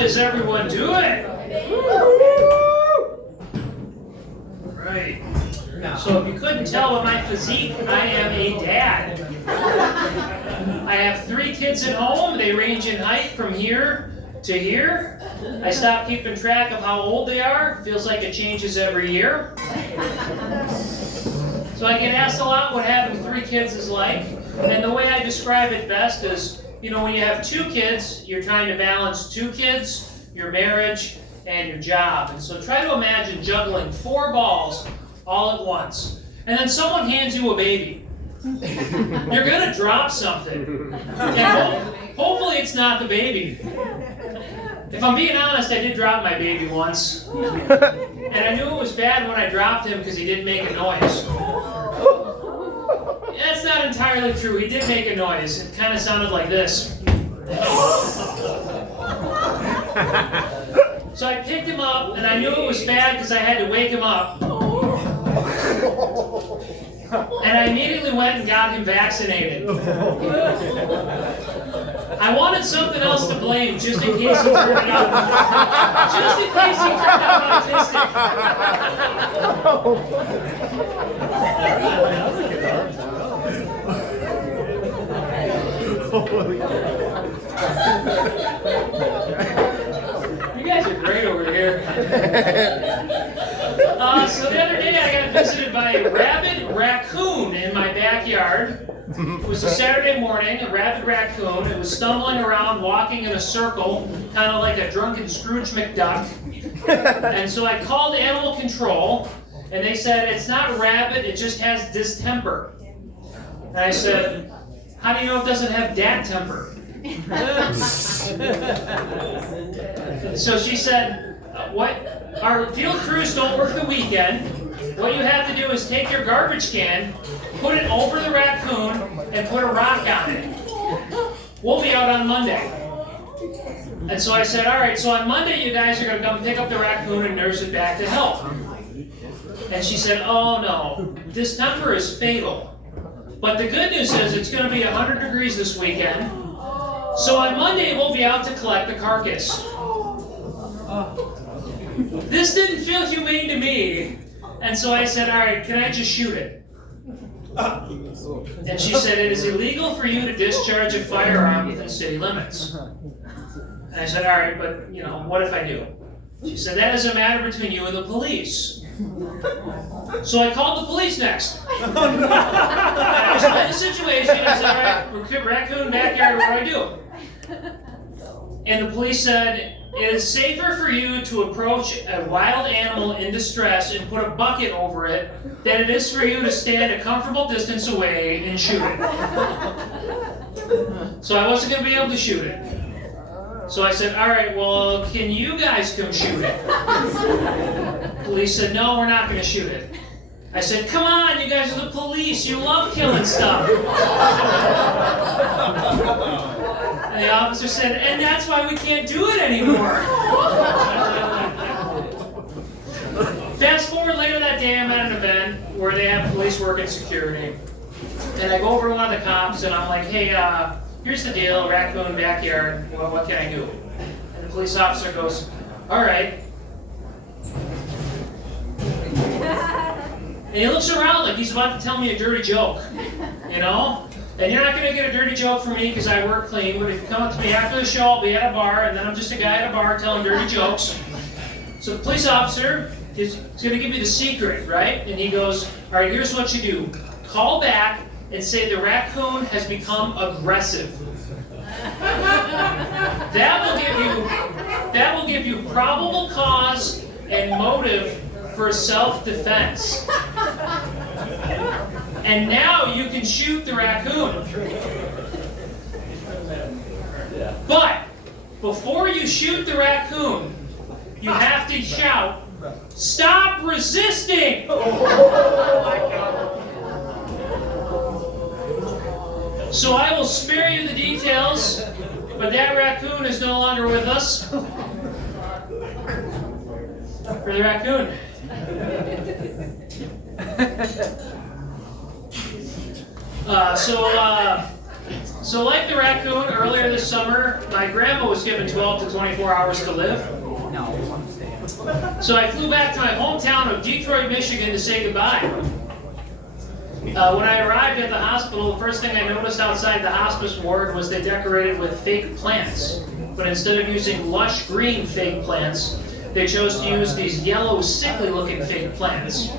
is everyone doing? Right. So if you couldn't tell by my physique, I am a dad. I have 3 kids at home. They range in height from here to here. I stopped keeping track of how old they are. Feels like it changes every year. So I get asked a lot what having 3 kids is like. And the way I describe it best is, you know, when you have 2 kids, you're trying to balance 2 kids, your marriage, and your job. And so try to imagine juggling 4 balls all at once. And then someone hands you a baby. You're going to drop something. And hopefully it's not the baby. If I'm being honest, I did drop my baby once. And I knew it was bad when I dropped him because he didn't make a noise. That's not entirely true. He did make a noise. It kind of sounded like this. So I picked him up, and I knew it was bad because I had to wake him up. And I immediately went and got him vaccinated. I wanted something else to blame, just in case he turned out. Just in case he turned out autistic. You guys are great over here. So the other day I got visited by a rabid raccoon in my backyard. It was a Saturday morning, a rabid raccoon. It was stumbling around, walking in a circle, kind of like a drunken Scrooge McDuck. And so I called animal control, and they said, it's not rabid, it just has distemper. And I said, how do you know it doesn't have dat temper? So she said, our field crews don't work the weekend. What you have to do is take your garbage can, put it over the raccoon, and put a rock on it. We'll be out on Monday. And so I said, all right, so on Monday you guys are going to come pick up the raccoon and nurse it back to health. And she said, oh no, distemper is fatal. But the good news is it's going to be 100 degrees this weekend. So on Monday we'll be out to collect the carcass. This didn't feel humane to me. And so I said, all right, can I just shoot it? And she said, it is illegal for you to discharge a firearm within city limits. And I said, all right, but, you know, what if I do? She said, that is a matter between you and the police. So I called the police next. And I explained the situation. I said, all right, raccoon backyard, what do I do? And the police said, it is safer for you to approach a wild animal in distress and put a bucket over it than it is for you to stand a comfortable distance away and shoot it. So I wasn't going to be able to shoot it. So I said, all right, well, can you guys come shoot it? Police said, no, we're not going to shoot it. I said, come on, you guys are the police. You love killing stuff. And the officer said, and that's why we can't do it anymore. Fast forward later that day, I'm at an event where they have police working security. And I go over to one of the cops and I'm like, hey, here's the deal, raccoon backyard, well, what can I do? And the police officer goes, all right. And he looks around like he's about to tell me a dirty joke, you know? And you're not going to get a dirty joke from me because I work clean, but if you come up to me after the show, I'll be at a bar, and then I'm just a guy at a bar telling dirty jokes. So the police officer is going to give me the secret, right? And he goes, all right, here's what you do. Call back and say the raccoon has become aggressive. That will give you probable cause and motive for self-defense. And now you can shoot the raccoon. But before you shoot the raccoon, you have to shout, "Stop resisting!" So I will spare you the details, but that raccoon is no longer with us. For the raccoon. So like the raccoon earlier this summer, my grandma was given 12 to 24 hours to live. So I flew back to my hometown of Detroit, Michigan to say goodbye. When I arrived at the hospital, the first thing I noticed outside the hospice ward was they decorated with fake plants. But instead of using lush green fake plants, they chose to use these yellow, sickly looking fake plants.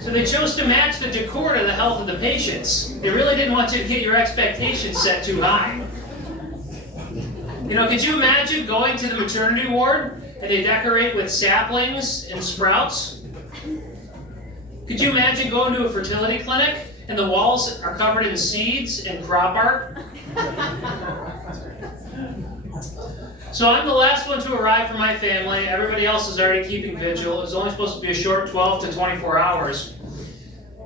So they chose to match the decor to the health of the patients. They really didn't want you to get your expectations set too high. You know, could you imagine going to the maternity ward and they decorate with saplings and sprouts? Could you imagine going to a fertility clinic and the walls are covered in seeds and crop art? So I'm the last one to arrive for my family. Everybody else is already keeping vigil. It was only supposed to be a short 12 to 24 hours.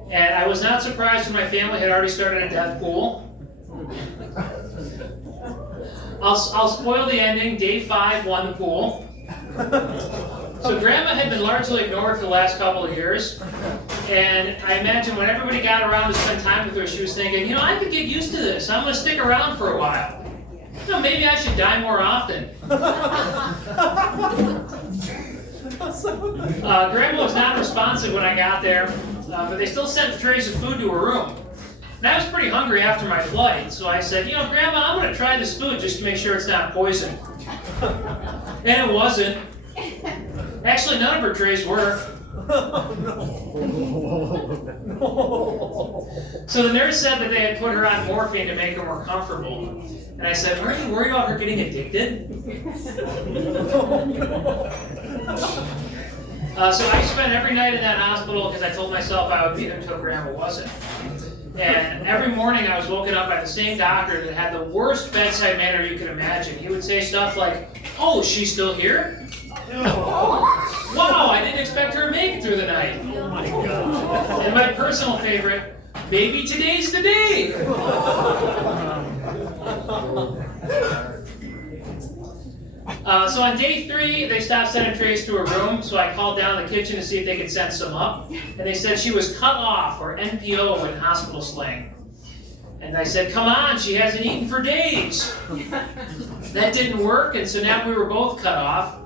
And I was not surprised when my family had already started a death pool. I'll spoil the ending. Day 5 won the pool. So Grandma had been largely ignored for the last couple of years. And I imagine when everybody got around to spend time with her, she was thinking, you know, I could get used to this. I'm going to stick around for a while. You know, maybe I should die more often. Grandma was not responsive when I got there, but they still sent trays of food to her room. And I was pretty hungry after my flight, so I said, you know, Grandma, I'm going to try this food just to make sure it's not poison. And it wasn't. Actually, none of her trays were. So the nurse said that they had put her on morphine to make her more comfortable. And I said, aren't you worried about her getting addicted? So I spent every night in that hospital because I told myself I would be there until Grandma wasn't. And every morning I was woken up by the same doctor that had the worst bedside manner you could imagine. He would say stuff like, oh, she's still here? Wow, I didn't expect her to make it through the night. Oh my God. And my personal favorite, maybe today's the day. So on day 3, they stopped sending trays to her room, so I called down the kitchen to see if they could send some up. And they said she was cut off, or NPO in hospital slang. And I said, come on, she hasn't eaten for days. That didn't work, and so now we were both cut off.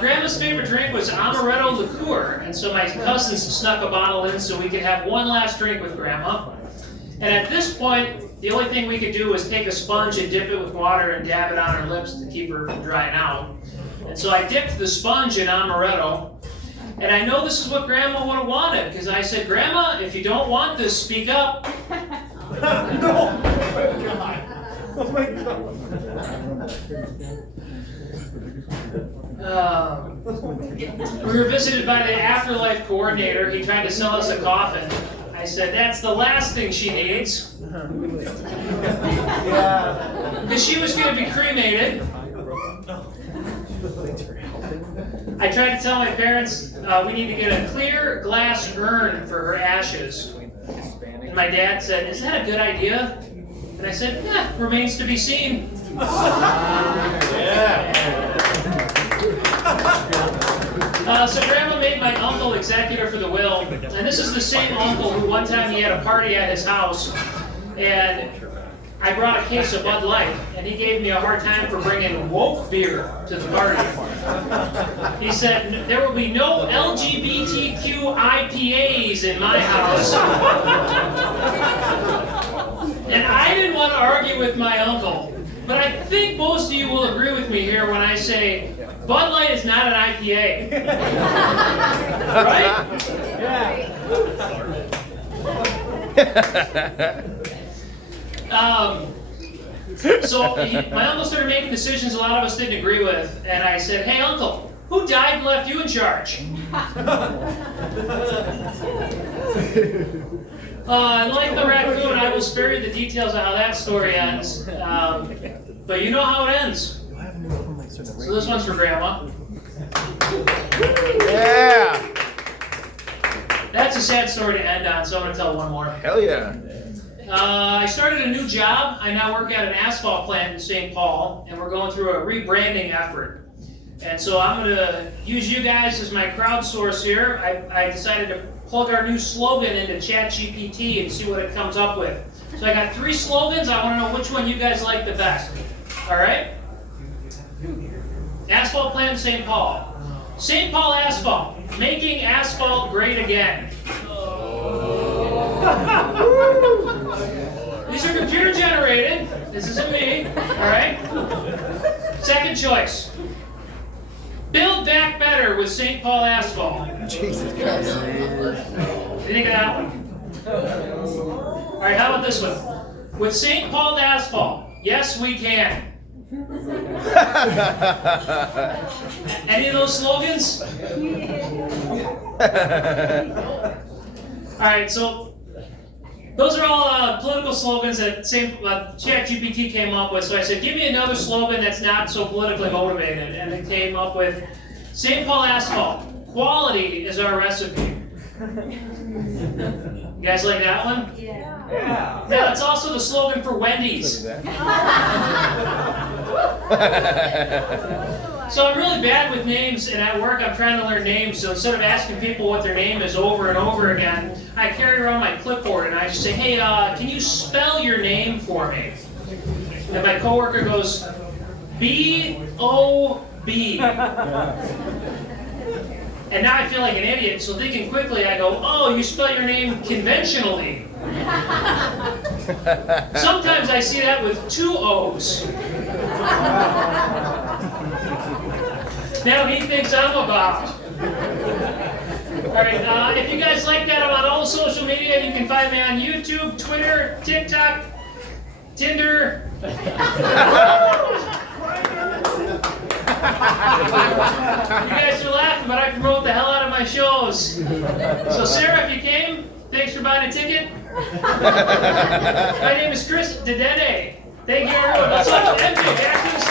Grandma's favorite drink was amaretto liqueur, and so my cousins snuck a bottle in so we could have one last drink with Grandma. And at this point, the only thing we could do was take a sponge and dip it with water and dab it on her lips to keep her from drying out. And so I dipped the sponge in amaretto, and I know this is what Grandma would have wanted, because I said, Grandma, if you don't want this, speak up. No! Oh my God. We were visited by the afterlife coordinator. He tried to sell us a coffin. I said, that's the last thing she needs. Because she was going to be cremated. I tried to tell my parents we need to get a clear glass urn for her ashes. And my dad said, is that a good idea? And I said, remains to be seen. So Grandma made my uncle executor for the will, and this is the same uncle who one time he had a party at his house, and I brought a case of Bud Light, and he gave me a hard time for bringing woke beer to the party. He said, there will be no LGBTQ IPAs in my house. And I didn't want to argue with my uncle, but I think most of you will agree with me here when I say, Bud Light is not an IPA. Right? So my uncle started making decisions a lot of us didn't agree with, and I said, hey uncle, who died and left you in charge? Like the raccoon, I will spare you the details of how that story ends, but you know how it ends. So this one's for Grandma. Yeah! That's a sad story to end on, so I'm going to tell one more. Hell yeah. I started a new job. I now work at an asphalt plant in St. Paul, and we're going through a rebranding effort. And so I'm going to use you guys as my crowdsource here. I decided to plug our new slogan into ChatGPT and see what it comes up with. So I got 3 slogans. I want to know which one you guys like the best. All right? Asphalt plant St. Paul. St. Paul Asphalt, making asphalt great again. These are computer generated. This isn't me. All right? Second choice. Build back better with St. Paul Asphalt. Jesus Christ. What do you think of that one? All right, how about this one? With St. Paul Asphalt, yes, we can. Any of those slogans? All right, so those are all political slogans that ChatGPT came up with. So I said, give me another slogan that's not so politically motivated. And it came up with St. Paul Asphalt, quality is our recipe. You guys like that one? Yeah. Yeah, that's also the slogan for Wendy's. So I'm really bad with names, and at work I'm trying to learn names, so instead of asking people what their name is over and over again, I carry around my clipboard and I just say, hey, can you spell your name for me? And my coworker goes, B-O-B. And now I feel like an idiot, so thinking quickly I go, oh, you spell your name conventionally. Sometimes I see that with 2 O's. Now he thinks I'm about. Alright, if you guys like that, I'm on all social media. You can find me on YouTube, Twitter, TikTok, Tinder. You guys are laughing, but I promote the hell out of my shows. So Sarah, if you came, thanks for buying a ticket. My name is Chris Dedede. Thank you everyone. What's up, MJ? Captions?